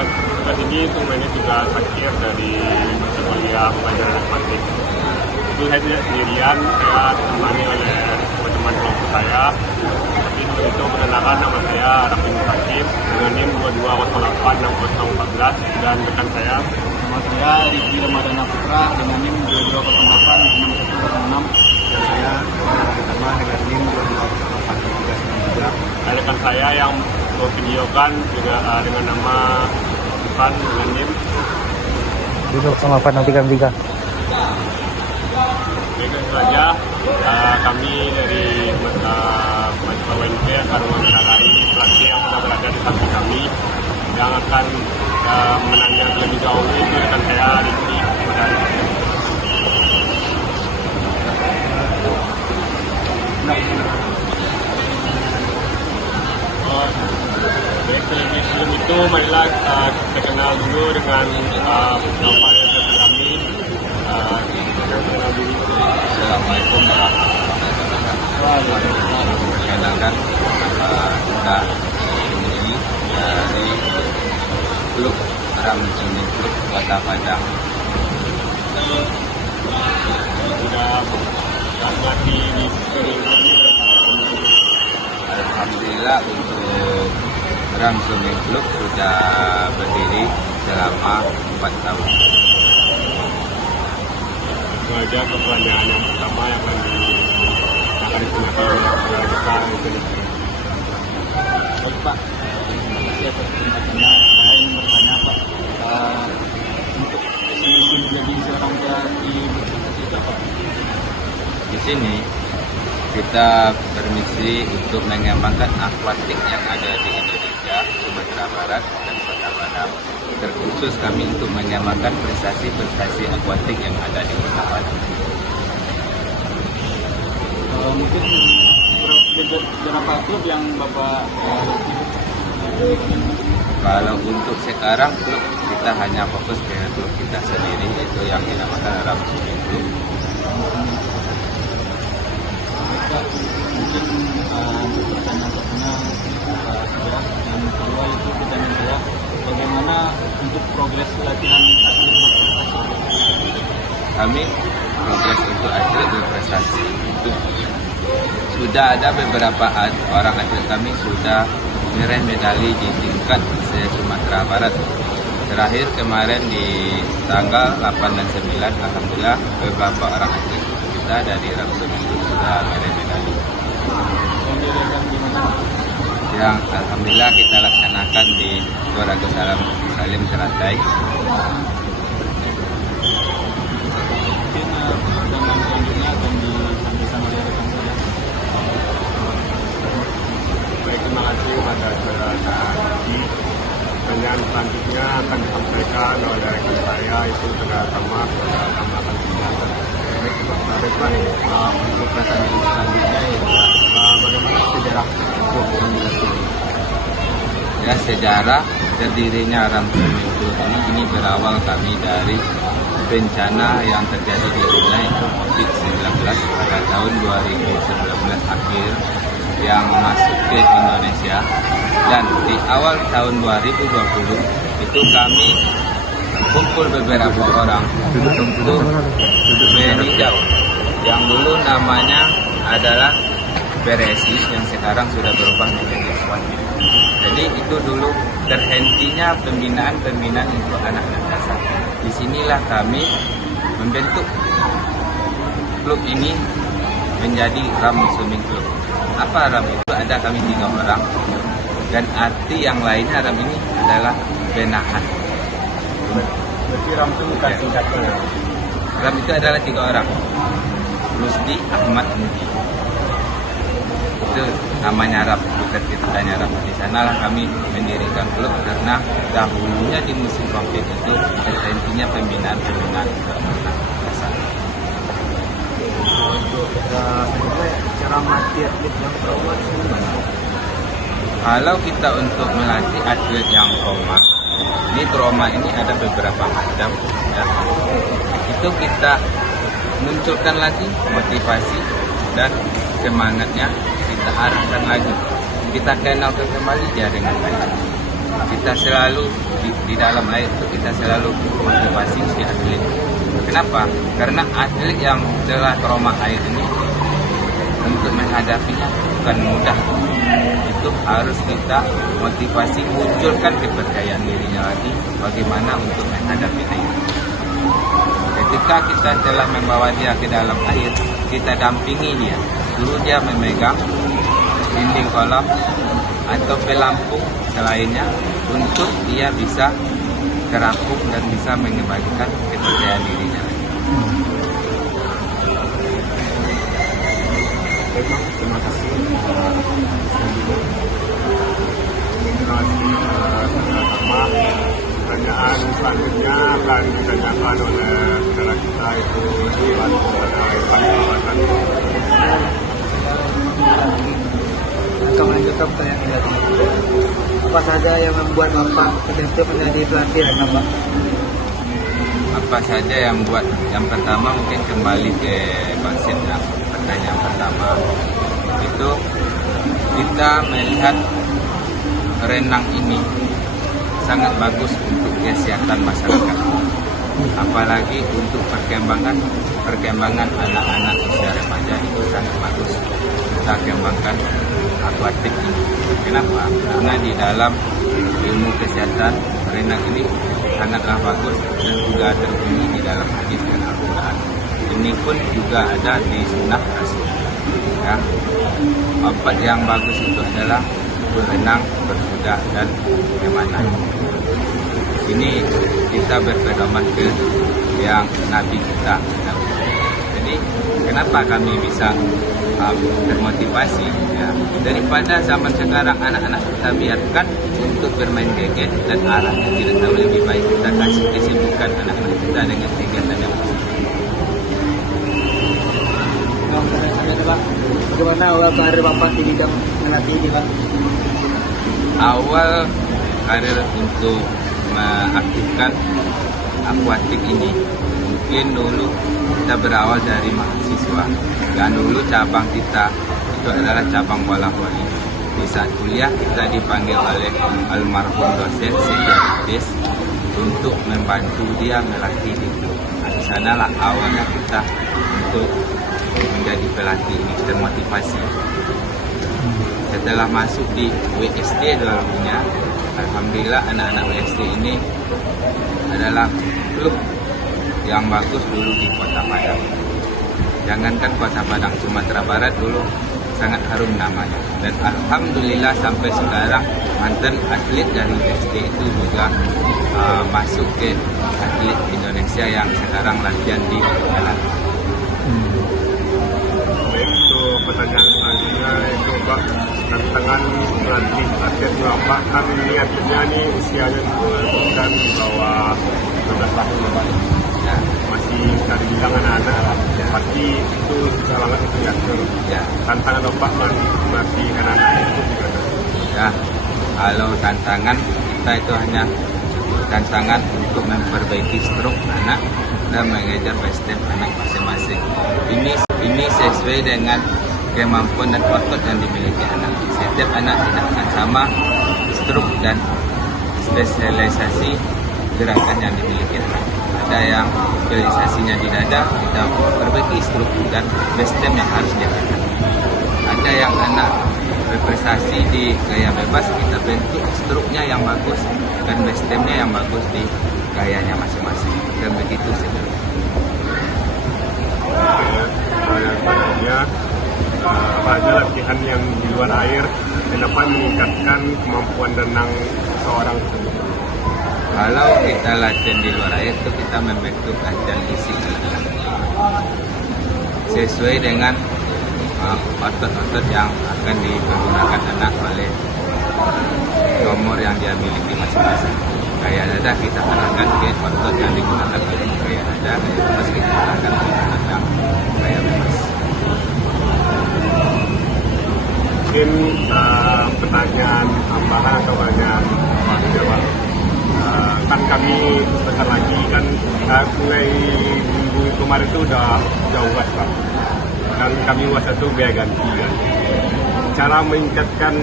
lewat tugas ini untuk ini tugas akhir dari masa kuliah pelajaran akuatik. Itu saya tidak sendirian, saya ditemani oleh teman-teman kelompok saya. Tapi untuk itu perkenalkan, nama saya Raffi Mustaqim dengan NIM 2208614 dan rekan saya. Nama saya Riki Ramadana Putra dengan NIM 22086106. Dan saya pertama dengan NIM 2208393. Rekan saya yang memvideokan juga dengan nama Ivan dengan NIM 20883. Baik, itu saja kami dari mahasiswa UNP akan mewawancarai pelatih yang sudah berada di samping kami yang akan menanya lebih jauh. Itu rekan saya Riki dari sebelum itu marilah kita kenal dulu dengan Bapak yang kami. Assalamualaikum warahmatullahi wabarakatuh. Perkenalkan, kita ini dari klub Ram Swimming Club Kota Padang. Sudah melatih di swimming club ini. Alhamdulillah untuk Ram Swimming Club sudah berdiri selama 4 tahun. Itu aja pertanyaan yang pertama yang akan digunakan oleh kita ini. Baik Pak, terima kasih atas kesempatannya. Saya ingin bertanya Pak, untuk visi menjadi seorang pelatih berprestasi itu apa? Di sini kita bermisi untuk mengembangkan akuatik yang ada di Indonesia, Sumatera Barat dan Kota Padang. Terkhusus kami untuk mengembangkan prestasi-prestasi akuatik yang ada di Kota Padang. Mungkin berapa klub yang Bapak Kalau untuk sekarang klub kita hanya fokus ke klub kita sendiri, yaitu yang dinamakan Ram Swimming Club. Mungkin pertanyaan-pertanyaan sudah, yang kedua itu pertanyaan saya, bagaimana untuk progres latihan atlet berprestasi? Kami progres untuk atlet berprestasi itu sudah ada beberapa orang atlet kami sudah meraih medali di tingkat se-Sumatera Barat. Terakhir kemarin di tanggal 8 dan 9, alhamdulillah beberapa orang atlet kita dari Ram Swimming Club sudah meraih medali. Yang alhamdulillah kita laksanakan di Gor Agus Salim Seratai. Dengan selanjutnya akan disampaikan oleh rekan saya. Baik, terima kasih kepada saudara Riki. Pertanyaan selanjutnya akan disampaikan oleh rekan saya, itu saudara Tama akan dijelaskan. Baik, Pak, untuk pertanyaan selanjutnya itu bagaimana sejarah klub ini? Ya, sejarah berdirinya Ram Swimming Club ini berawal kami dari bencana yang terjadi di dunia, yaitu COVID-19 pada tahun 2019 akhir yang masuk ke Indonesia, dan di awal tahun 2020 itu kami kumpul beberapa orang untuk meninjau yang dulu namanya adalah PRSI yang sekarang sudah berubah menjadi SWAT. Jadi itu dulu terhentinya pembinaan untuk anak-anak dasar. Disinilah kami membentuk klub ini menjadi Ram Swimming Club. Apa Ram itu? Ada kami 3 orang, dan arti yang lainnya Ram ini adalah benahan. Berarti Ram itu bukan singkatnya. Ram itu adalah 3 orang. Rusdi, Ahmad, Mudi. Itu namanya Ram, bukan kita tanya Ram. Di sanalah kami mendirikan klub karena dahulunya di musim COVID itu terhentinya pembinaan untuk dasar. Untuk cara melatih atlet yang trauma gimana? Kalau kita untuk melatih atlet yang trauma ini ada beberapa macam. Ya. Itu kita munculkan lagi motivasi dan semangatnya, kita arahkan lagi, kita kenalkan kembali dia dengan baik. kita selalu di dalam air itu kita selalu motivasi si atlet. Kenapa? Karena atlet yang telah trauma air ini untuk menghadapinya bukan mudah. Itu harus kita motivasi, munculkan kepercayaan dirinya lagi bagaimana untuk menghadapi air. Ketika kita telah membawa dia ke dalam air, kita dampingi dia. Dulu dia memegang dinding kolam atau pelampung selainnya untuk dia bisa terapung dan bisa mengembalikan kepercayaan dirinya. Terima kasih. Sama pertanyaan selanjutnya akan ditanyakan oleh saudara kita itu Iwan Iwan. Akan melanjutkan pertanyaan yang tadi. Apa saja yang membuat Bapak bersedia menjadi pelatih rekan Pak? Apa saja yang buat? Yang pertama mungkin kembali ke konsep yang pertanyaan pertama itu kita melihat renang ini sangat bagus untuk kesehatan masyarakat, apalagi untuk perkembangan anak-anak usia remaja itu sangat bagus kita kembangkan akuatik ini. Kenapa? Karena di dalam ilmu kesehatan renang ini sangatlah bagus dan juga terbunyi di dalam hadis dan Al-Quran. Ini pun juga ada di sunnah Rasul. Ya. Obat yang bagus itu adalah berenang, berkuda, dan memanah. Ini kita berpedoman ke yang Nabi kita. Jadi kenapa kami bisa termotivasi? Ya. Daripada zaman sekarang anak-anak kita biarkan untuk bermain gadget dan arahnya tidak tahu, lebih baik kita kasih kesibukan anak-anak kita dengan kegiatan yang positif. Bagaimana awal karir Bapak di bidang melatih ini Pak? Awal karir untuk mengaktifkan akuatik ini mungkin dulu kita berawal dari mahasiswa. Dan dulu cabang kita itu adalah cabang bola voli. Di saat kuliah kita dipanggil oleh almarhum dosen Setiapides untuk membantu dia melatih itu. Nah, di sanalah awalnya kita untuk menjadi pelatih ini termotivasi. Setelah masuk di WSD dulunya, alhamdulillah anak-anak WSD ini adalah klub yang bagus dulu di Kota Padang. Jangankan Kota Padang, Sumatera Barat dulu sangat harum namanya. Dan alhamdulillah sampai sekarang mantan atlet dari WSD itu juga masuk ke atlet Indonesia yang sekarang latihan di Thailand. Itu pertanyaan selanjutnya itu Pak, tantangan melatih atlet Bapak kan ini atletnya nih usianya bukan di bawah 12 tahun Pak. Ya. Masih dari bilang anak-anak lah. Ya. Pasti itu susah banget itu diatur. Ya. Tantangan Bapak melatih anak-anak itu gimana? Ya, kalau tantangan kita itu hanya tantangan untuk memperbaiki struk anak dan mengejar best step anak masing-masing. Ini sesuai dengan kemampuan dan otot yang dimiliki anak. Setiap anak tidak akan sama struk dan spesialisasi gerakan yang dimiliki anak. Ada yang spesialisasinya di dada, kita perbaiki struk dan best step yang harus dilakukan. Ada yang anak berprestasi di gaya bebas, kita bentuk struknya yang bagus dan best stepnya yang bagus di gayanya masing-masing. Dan begitu saja. Yang selanjutnya, apa aja latihan yang di luar air dan dapat meningkatkan kemampuan renang seorang tersebut? Kalau kita latihan di luar air itu kita membentuk latihan fisik sesuai dengan otot-otot yang akan dipergunakan anak oleh nomor yang dia miliki masing-masing. Gaya dada kita arahkan ke otot yang digunakan oleh gaya dada, gaya bebas kita arahkan ke otot yang gaya bebas. Mungkin pertanyaan tambahan atau pertanyaan jawab. Kan kami sebentar lagi kan mulai minggu kemarin itu udah jauh Pak. Dan kami UAS itu biaya ganti kan. Cara meningkatkan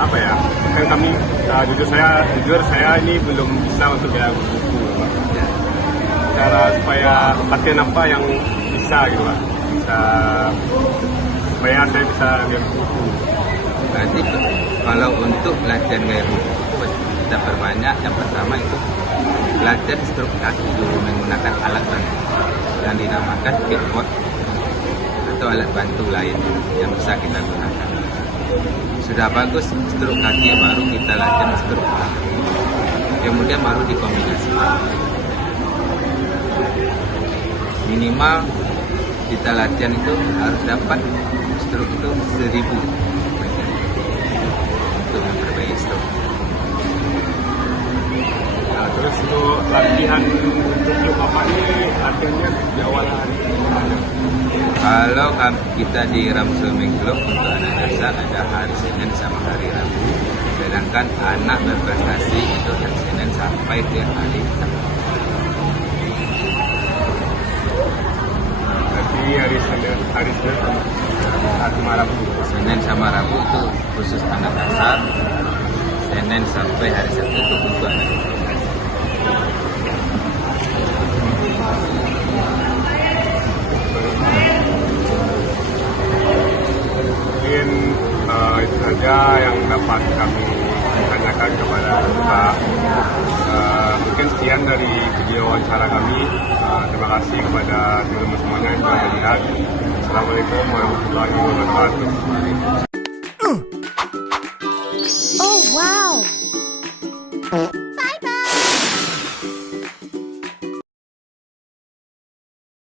apa ya, kan kami jujur saya ini belum bisa untuk bela buku. Cara supaya latihan apa yang bisa gitu Pak, bisa supaya saya bisa lihat buku. Berarti kalau untuk latihan gaya buku kita perbanyak. Yang pertama itu latihan stroke kaki dulu menggunakan alat bantu yang dinamakan kickboard atau alat bantu lain yang bisa kita gunakan. Sudah bagus stroke kaki, baru kita latihan stroke kaki. Kemudian baru dikombinasikan. Minimal kita latihan itu harus dapat stroke itu 1000 untuk memperbaiki stroke. Nah, terus untuk latihan untuk yuk Bapak ini latihannya di awal hari gimana? Kalau kita di Ram Swimming Club untuk anak dasar ada hari Senin sama hari Rabu. Sedangkan anak berprestasi itu hari Senin sampai ke hari Sabtu. Berarti hari Senin sama Rabu. Senin sama Rabu itu khusus anak dasar. Senin sampai hari Sabtu itu untuk anak berprestasi. Mungkin itu saja yang dapat kami tanyakan kepada Bapak. Mungkin sekian dari video wawancara kami. Terima kasih kepada teman-teman semuanya yang telah melihat. Assalamualaikum warahmatullahi wabarakatuh. Oh wow!